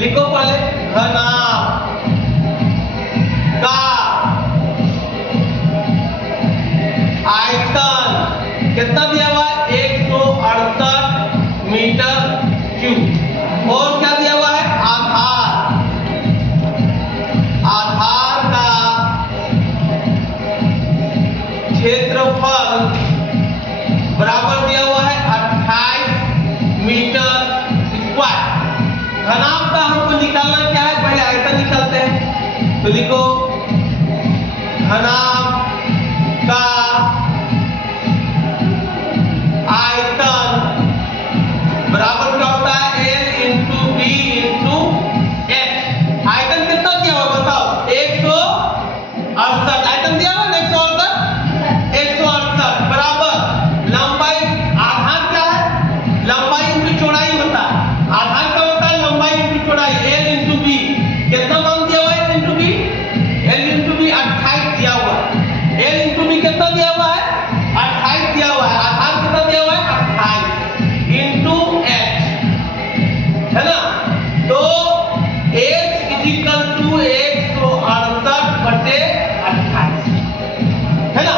लिखो पहले घनाभ का आयतन कितना दिया हुआ है 168 मीटर क्यूब। और क्या दिया हुआ है आधार का क्षेत्रफल बराबर दिया हुआ है 28 मीटर स्क्वायर। घनाभ का हमको निकालना क्या है, पहले आयतन निकालते हैं। तो लिखो घनाभ का आयतन बराबर क्या होता है L into B into H। आयतन कितना दिया हुआ बताओ 168। आयतन दिया हुआ 168 बराबर लंबाई। आधार क्या है लंबाई इंटू चौड़ाई होता है। आधार क्या होता है लंबाई इंटू चौड़ाई L इंटू B। कितना मान दिया हुआ है L into B? L into B 28 दिया हुआ है। L इंटू B कितना दिया हुआ है 28 दिया हुआ है। आधार कितना दिया हुआ है 28 इंटू H है ना। तो H इज इक्वल टू 168 बटे 28 है ना।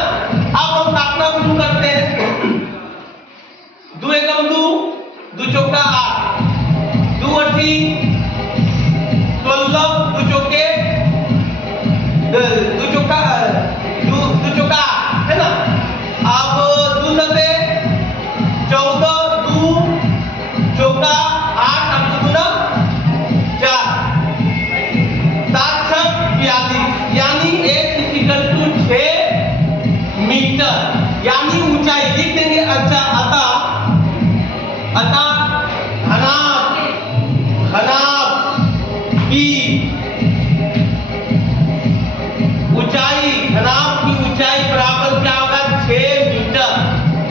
अब हम काटना शुरू करते हैं। 2 एकम 2, 2 चौका 8, 2 अठी 16, 2 चौके 2 चौका 2 चौका है ना। अब 2 सते 14, 2 चौका 8, अब 2 गुना 4, 7 6 42 यानी 1 इक्वल टू 6 मीटर यानी ऊंचाई लिख देंगे। अच्छा अतः घनाभ की ऊंचाई बराबर क्या होगा 6 मीटर।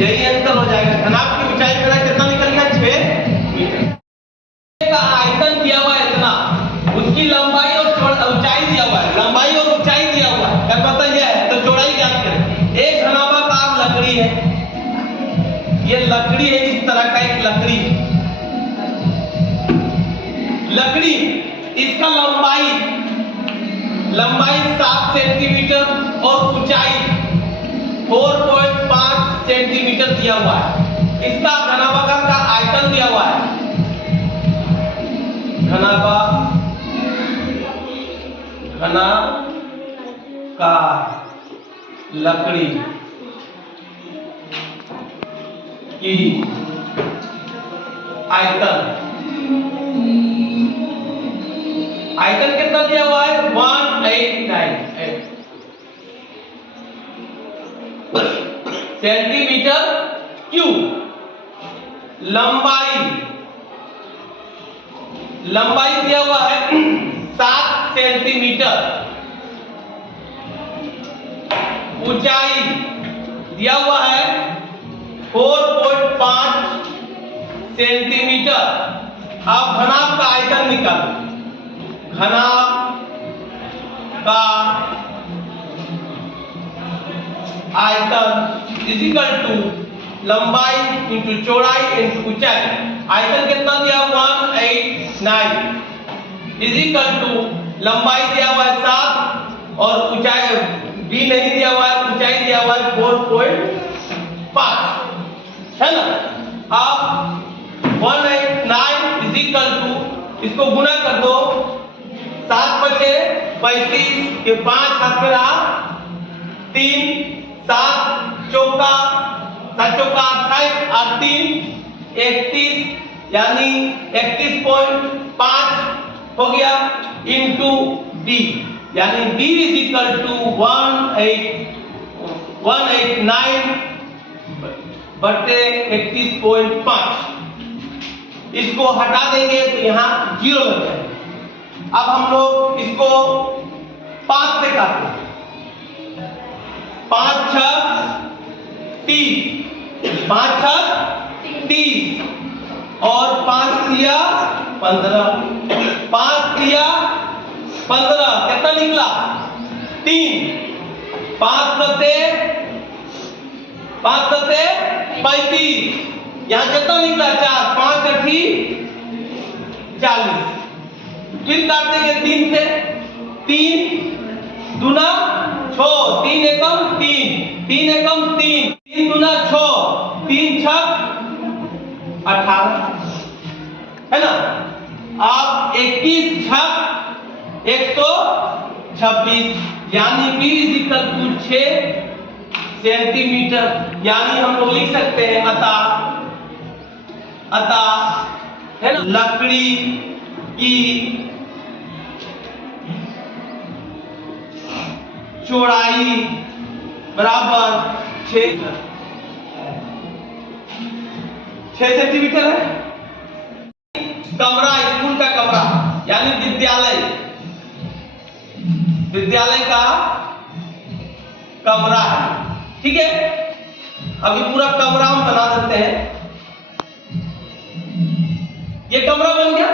यही आंसर हो जाएगा। घनाभ की ऊंचाई कितना निकल गया 6 मीटर। का आयतन दिया हुआ है इतना, उसकी लंबाई और ऊंचाई दिया हुआ है। लंबाई और ऊंचाई दिया हुआ है क्या पता यह है तो चौड़ाई ज्ञात करें। एक घनाभाकार लकड़ी है, ये लकड़ी है इस तरह का एक लकड़ी इसका लंबाई 7 सेंटीमीटर और ऊंचाई 4.5 सेंटीमीटर दिया हुआ है। इसका घनाभाकार का आयतन दिया हुआ है। घनाभाकार लकड़ी की आयतन कितना दिया हुआ है 189 सेंटीमीटर क्यूब। लंबाई दिया हुआ है 7 सेंटीमीटर। ऊंचाई दिया हुआ है 4.5 सेंटीमीटर। अब घनाभ का आयतन निकालो। घनाभ का आयतन इज इक्वल टू लंबाई इंटू चौड़ाई इंटू ऊंचाई। आयतन कितना दिया 189 इज इक्वल टू लंबाई दिया हुआ है 7 और ऊंचाई भी नहीं दिया हुआ है, ऊंचाई दिया हुआ है 4.5 है ना। अब 189 इज इक्वल टू इसको गुना कर दो 7 बचे 35 के 5 हाथ में रहा 3 7 चौका 28 और 3 31 यानी 31.5 हो गया इंटू डी यानी डी इज इक्वल टू 189 बटे 31.5। इसको हटा देंगे तो यहाँ 0 लग जाएगा। अब हम लोग इसको 5 से काटते 5 6 30 5 6 30 और 5 3 15 5 3 15 कितना निकला 3 5 7 35 यहाँ कितना निकला 4 5 8 40 फिर काट देंगे 3 से, 3 दूना 6, 3 एकम 3, 3 एकम 3, 3 दूना 6, 3 छक 18, है ना। अब 21 छक 126, यानी b इक्वल टू 6 सेंटीमीटर। यानी हम लोग लिख सकते हैं अतः है ना लकड़ी की चौड़ाई बराबर 6 सेंटीमीटर है। कमरा, स्कूल का कमरा यानी विद्यालय का कमरा है, ठीक है। अभी पूरा कमरा हम बना देते हैं। ये कमरा बन गया,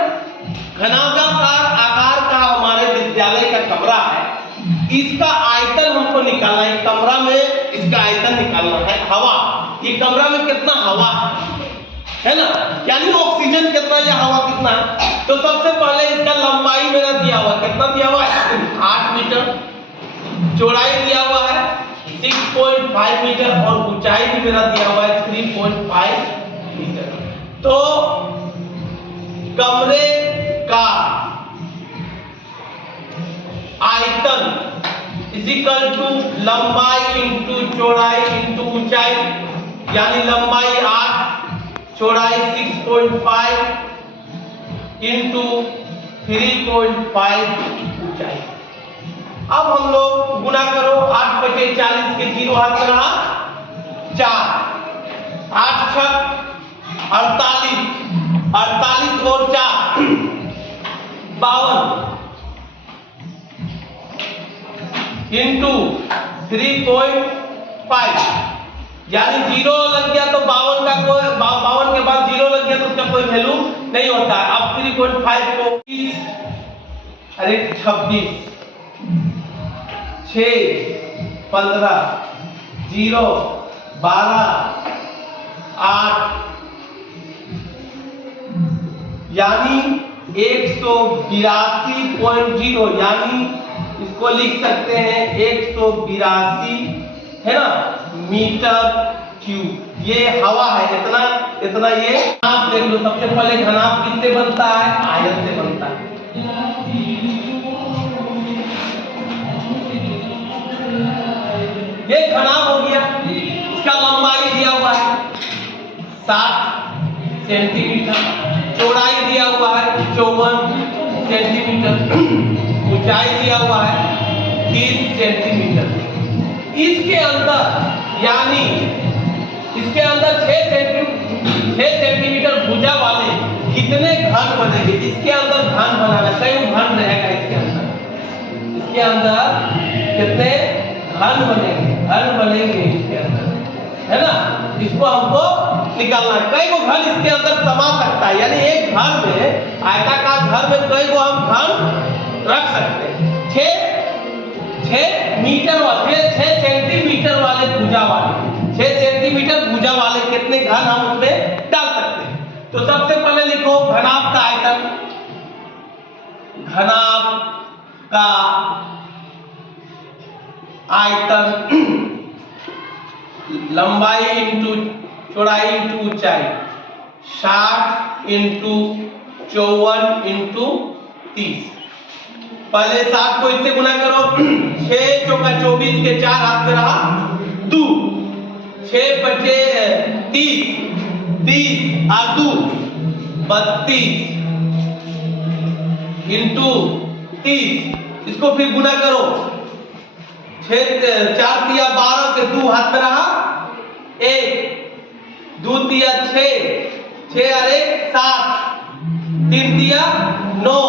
घनाकार आकार का हमारे विद्यालय का कमरा है। इसका आयतन हमको निकालना है, कमरा में इसका आयतन निकालना है। हवा, ये कमरा में कितना हवा है ना, यानी ऑक्सीजन कितना या हवा कितना है। तो सबसे पहले इसका लंबाई मेरा दिया हुआ, कितना दिया हुआ है 8 मीटर, चौड़ाई दिया हुआ है 6.5 मीटर और ऊंचाई भी मेरा दिया हुआ है 3.5 मीटर। तो कमरे का आयतन इक्वल टू लंबाई इंटू चौड़ाई इंटू ऊंचाई, यानी लंबाई 8, चौड़ाई 6.5 इंटू 3.5 ऊंचाई। अब हम लोग गुना करो, 8 बटे 40 के 0 हाथ में रहा 4, 8 छक 48, 48 और 4 52 इंटू 3.5, यानी 0 लग गया तो 52 का कोई 52 के बाद 0 लग गया तो उसका कोई वैल्यू नहीं होता। अब 3.5 को 26 6 15 0 12 8, यानी 182.0, यानी इसको लिख सकते हैं 182 है ना मीटर क्यूब। ये हवा है, इतना इतना। ये घनाभ देख लो, सबसे पहले घनाभ किससे बनता है, आयन से बनता है। ये घनाभ हो गया, इसका लंबाई दिया हुआ है 60 सेंटीमीटर, चौड़ाई दिया हुआ है 54 सेंटीमीटर, ऊंचाई दिया हुआ है 30 सेंटीमीटर। इसके अंदर यानी इसके अंदर 6 सेंटीमीटर भुजा वाले कितने घन बनेंगे। इसके अंदर घन बनाना, कई घन रहेगा इसके अंदर कितने घन बनेंगे इसके अंदर, है ना। इसको हमको निकालना है, कई गो घन इसके अंदर समा सकता है, यानी एक घर में, आयताकार घर में कई गो हम घन रख सकते हैं। 6 मीटर वाले, 6 सेंटीमीटर वाले भुजा वाले, 6 सेंटीमीटर भुजा वाले कितने घन हम उसमें डाल सकते हैं। तो सबसे पहले लिखो घनाभ का आयतन, घनाभ का आयतन लंबाई इंटू चौड़ाई इंटू ऊंचाई 60 इंटू 54 इंटू 30। पहले 7 को इससे गुना करो, 6 चौका 24 के 4 हाथ में रहा 2, 6 बचे 30, 30 और 2 32 इंटू 30। इसको फिर गुना करो, 4 दिया 12 के 2 हाथ में रहा 1, 2 दिया 6, 6 और 1 7, 3 दिया 9,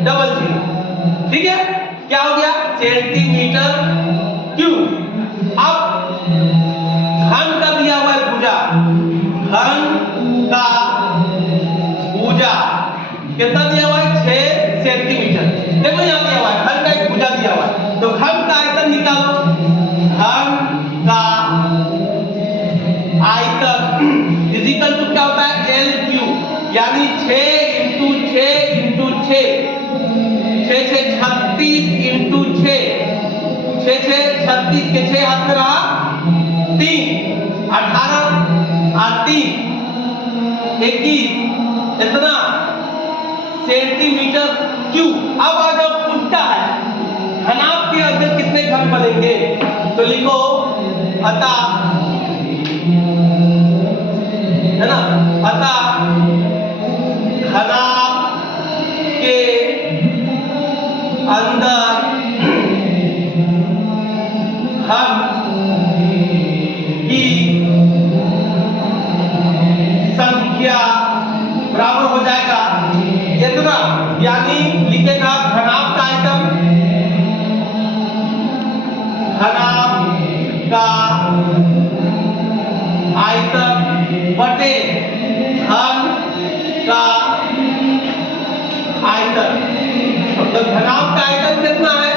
डबल 0, ठीक है। क्या हो गया सेंटीमीटर क्यूब। अब घन का दिया हुआ है भुजा, घन का भुजा कितना दिया हुआ है 6 सेंटीमीटर। देखो यहाँ दिया हुआ है घन का एक भुजा दिया हुआ है, तो घन का आयतन निकालो। घन का आयतन इक्वल टू क्या होता है L क्यूब, यानी 6 इंटू 6 6 इंटू 6, 6 6 36 इंटू 6, 6 6 36 के 6 हाथ में रहा 3, 18 और 3 21, इतना सेंटीमीटर क्यूब। अब आ जाओ पूछता है घनाभ के अंदर कितने घन बनेंगे, तो लिखो अतः, है ना, अतः घनाभ के अंदर घन की संख्या बराबर हो जाएगा इतना, यानी लिखेगा घनाभ का आइटम, घनाभ का आयतन बटे घन का आयतन। तो घनाभ का आयतन कितना है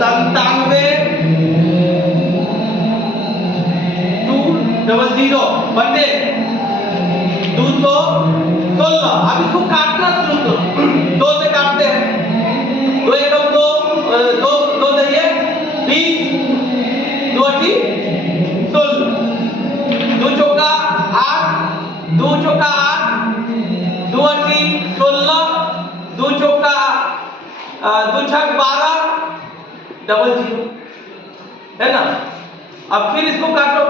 97,200 बटे 216। अब इसको काटना शुरू करो, 2 से काटते हैं, 2 एकम 2, 2 दरिए 20, 2 अठी 16, 2 चौका 8, 2 चौका 8, 2 अठी 16, 2 चौका 2 छक 12, डबल 0, है ना। अब फिर इसको काटो,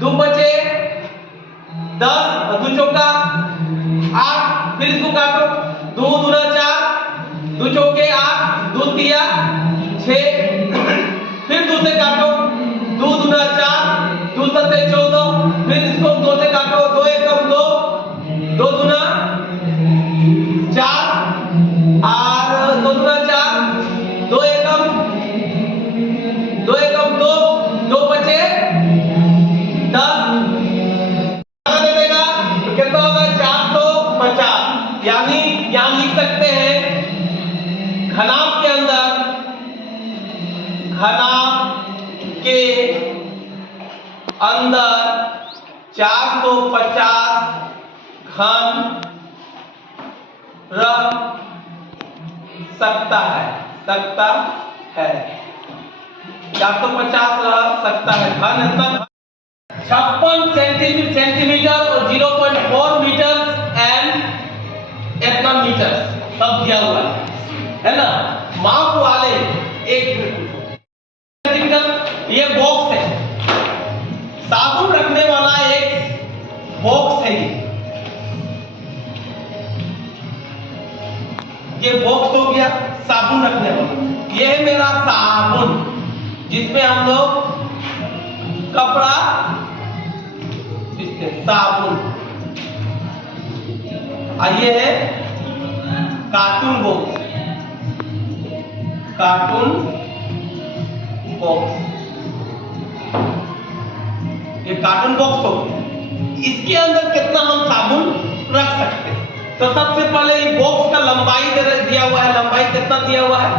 2 बचे 10, 2 चौका 8, फिर इसको काटो, 2 दूना 4, 2 चौके 8, 2 तिया 6, फिर 2 से काटो, 2 दूना 4, 2 सत्ते 14, फिर इसको 2 से काटो, 2 एकम 2, 2 दूना 4 और 2 दूना 4, 2 एकम 2, 2 बचे 10, दे देगा तो कितना होगा 450। यानी यहां लिख सकते हैं घनाभ के अंदर, घनाभ के अंदर 450 घन रह सकता है, 450 रह सकता है। घन इतना 56 सेंटीमीटर और 0.4 मीटर एंड इतना मीटर सब दिया हुआ है ना। माप वाले एक सेंटीमीटर ये बॉक्स है, साबुन रखने वाला एक बॉक्स है, ये बॉक्स हो गया साबुन रखने वाला। ये है मेरा साबुन जिसमें हम लोग कपड़ा, साबुन, और ये है कार्टून बॉक्स, कार्टून बॉक्स, ये कार्टून बॉक्स हो गया। इसके अंदर कितना हम साबुन रख सकते हैं। तो सबसे पहले ये बॉक्स का लंबाई दिया हुआ है, लंबाई कितना दिया हुआ है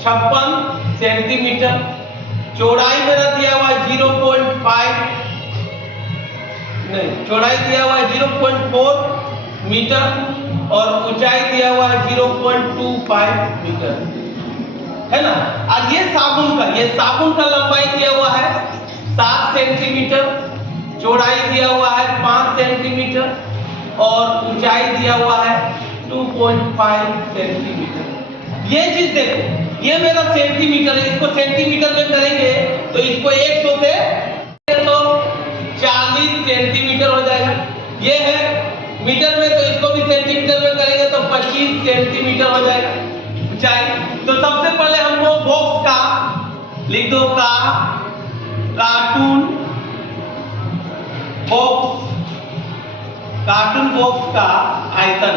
56 सेंटीमीटर, चौड़ाई मेरा दिया हुआ है 0.5, नहीं चौड़ाई दिया हुआ है 0.4 मीटर और ऊंचाई दिया हुआ है 0.25 मीटर, है ना। और ये साबुन का लंबाई दिया हुआ है 7 सेंटीमीटर, चौड़ाई दिया हुआ है 5 सेंटीमीटर और ऊंचाई दिया हुआ है 2.5 सेंटीमीटर। ये चीज देखो, ये मेरा सेंटीमीटर है, इसको सेंटीमीटर में करेंगे तो इसको 100 से 140 सेंटीमीटर हो जाएगा। ये है मीटर में, तो इसको भी सेंटीमीटर में करेंगे तो 25 सेंटीमीटर हो जाएगा ऊंचाई। तो सबसे पहले हम लोग बॉक्स का लिख दो, का कार्टून बॉक्स, कार्टून बॉक्स का आयतन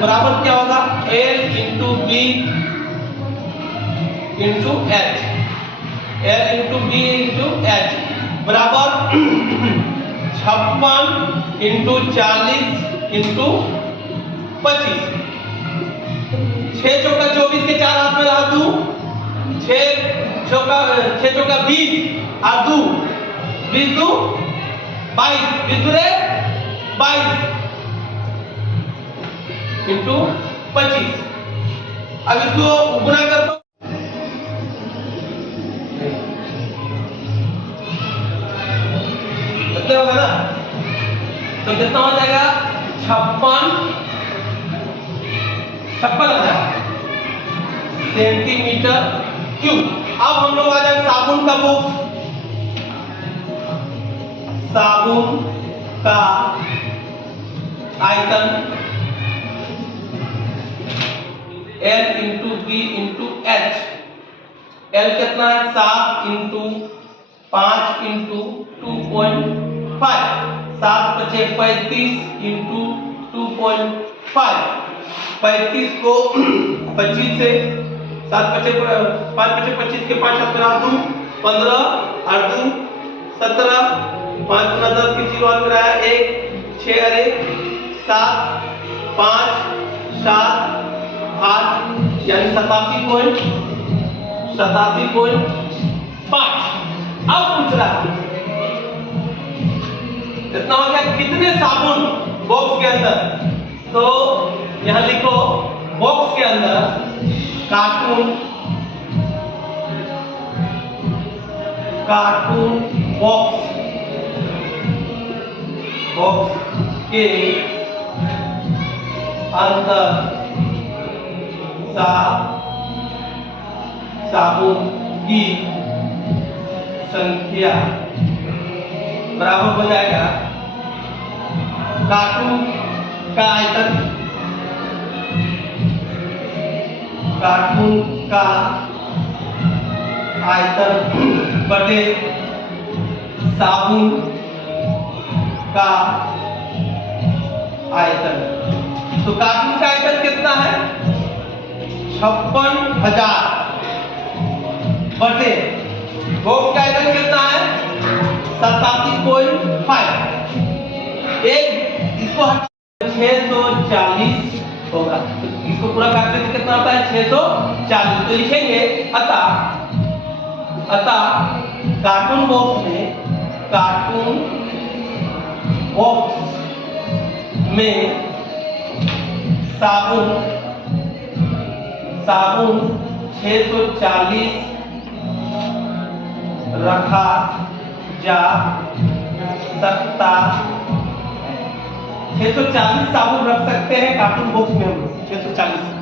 बराबर क्या होगा L into B into H, L into B into H बराबर 56 इंटू 40 इंटू 25, 6 चौका 24 के 4 हाथ में रहा 2, 6 चौका 20 और 2 20 2 22 दूसरे 22 इंटू 25। अब इसको गुना कर दो, कितने होगा ना, तो कितना हो जाएगा 56,000 सेंटीमीटर क्यूब। अब हम लोग आ जाए साबुन का बॉक्स। साबुन का आयतन L into B into H. L कितना है 7 इंटू 5 इंटू 2.5, 7 पचे 35 इंटू 2.5। 35 को 25 से 7 पचे 5 पचे 25 के 5 7 2 15 8 2 17 5 गुना 10 की जीरो आ रहा है 1 6 अरे 7 5 7 8 यानी 87.5। अब पूछ रहा है इतना हो गया कितने साबुन बॉक्स के अंदर। तो यहां लिखो बॉक्स के अंदर कार्टून बॉक्स के अंदर साबुन की संख्या बराबर हो जाएगा कार्टून का आयतन बटे साबुन का आयतन। तो कार्टून का आयतन कितना है 56,000 बटे बॉक्स का आयतन कितना है 87.5। एक इसको 640 होगा, तो इसको पूरा काटने से कितना आता है 640। तो लिखेंगे अतः कार्टून बॉक्स में साबुन 640 रखा जा सकता है। 640 साबुन रख सकते हैं कार्टून बॉक्स में हम 640।